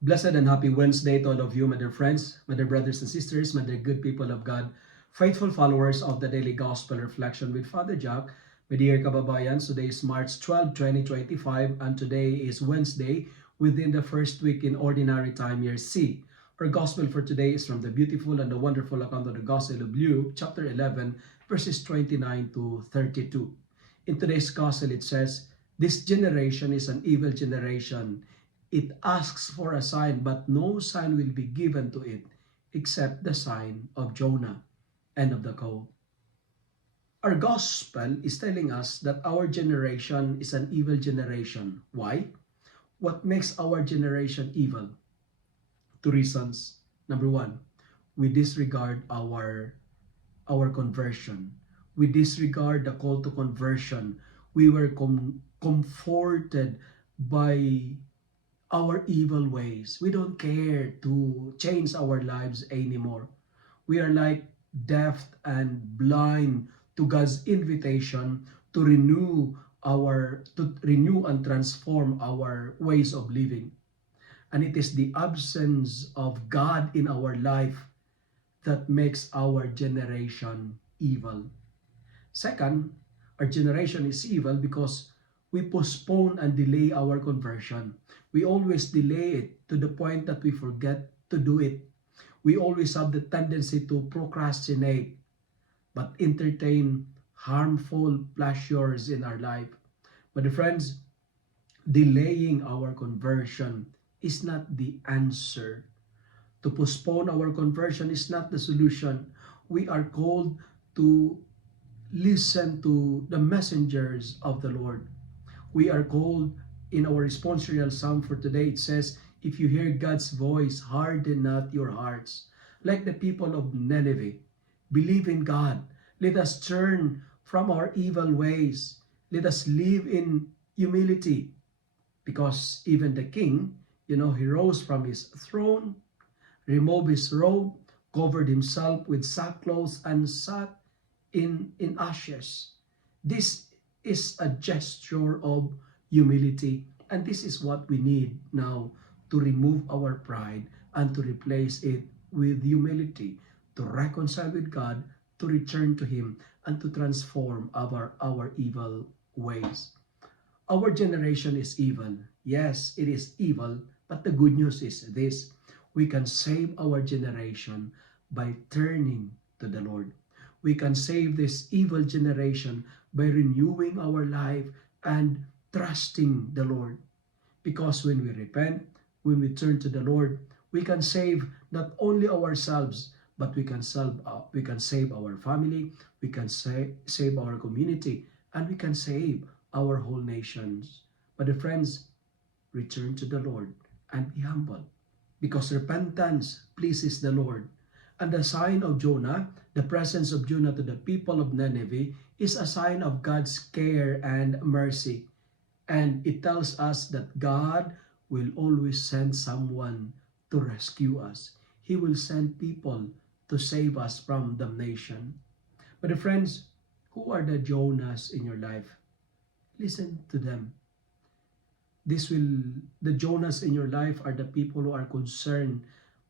Blessed and happy Wednesday to all of you, my dear friends, my dear brothers and sisters, my dear good people of God, faithful followers of the Daily Gospel Reflection with Father Jack. My dear kababayan, today is March 12, 2025, and today is Wednesday within the first week in Ordinary Time Year C. Our Gospel for today is from the beautiful and the wonderful account of the Gospel of Luke, chapter 11, verses 29 to 32. In today's Gospel, it says, "This generation is an evil generation. It asks for a sign, but no sign will be given to it except the sign of Jonah." End of the quote. Our gospel is telling us that our generation is an evil generation. Why? What makes our generation evil? Two reasons. Number one, we disregard our conversion. We disregard the call to conversion. We were comforted by our evil ways. We don't care to change our lives anymore. We are like deaf and blind to God's invitation to renew and transform our ways of living. And it is the absence of God in our life that makes our generation evil. Second, our generation is evil because we postpone and delay our conversion. We always delay it to the point that we forget to do it. We always have the tendency to procrastinate but entertain harmful pleasures in our life. But friends, delaying our conversion is not the answer. To postpone our conversion is not the solution. We are called to listen to the messengers of the Lord. We are called in our responsorial psalm for today. It says, "If you hear God's voice, harden not your hearts." Like the people of Nineveh, believe in God. Let us turn from our evil ways. Let us live in humility. Because even the king, he rose from his throne, removed his robe, covered himself with sackcloth, and sat in ashes. This is a gesture of humility, and this is what we need now to remove our pride and to replace it with humility, to reconcile with God, to return to Him, and to transform our evil ways. Our generation is evil. Yes, it is evil, but the good news is this: we can save our generation by turning to the Lord. We can save this evil generation by renewing our life and trusting the Lord. Because when we repent, when we turn to the Lord, we can save not only ourselves, but we can save our family, we can save our community, and we can save our whole nations. But the friends, return to the Lord and be humble, because repentance pleases the Lord. And the sign of Jonah, the presence of Jonah to the people of Nineveh, is a sign of God's care and mercy. And it tells us that God will always send someone to rescue us. He will send people to save us from damnation. But friends, who are the Jonahs in your life? Listen to them. The Jonahs in your life are the people who are concerned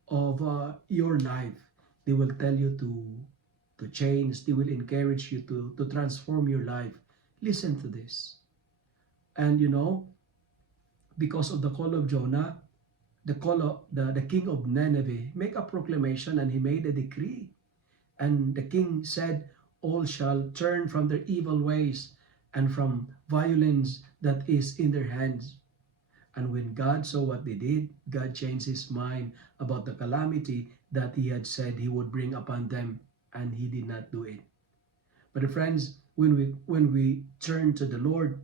of your life. They will tell you to change. They will encourage you to transform your life. Listen to this. And because of the call of Jonah, the king of Nineveh make a proclamation, and he made a decree. And the king said, "All shall turn from their evil ways and from violence that is in their hands." And when God saw what they did, God changed his mind about the calamity that he had said he would bring upon them, and he did not do it. But friends, when we turn to the Lord,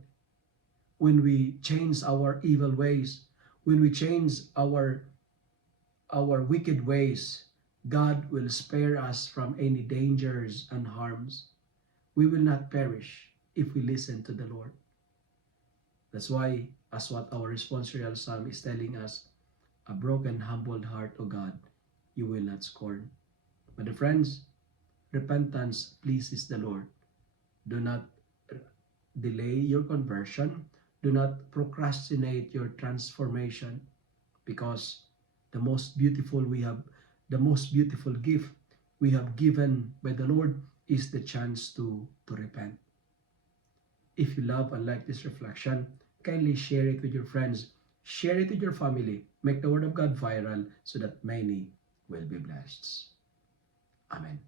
when we change our evil ways, when we change our wicked ways, God will spare us from any dangers and harms. We will not perish if we listen to the Lord. That's why, as what our responsorial psalm is telling us, a broken, humbled heart, O God, you will not scorn. But friends, repentance pleases the Lord. Do not delay your conversion. Do not procrastinate your transformation, because the most beautiful gift we have given by the Lord is the chance to repent. If you love and like this reflection, kindly share it with your friends, share it with your family, make the Word of God viral so that many will be blessed. Amen.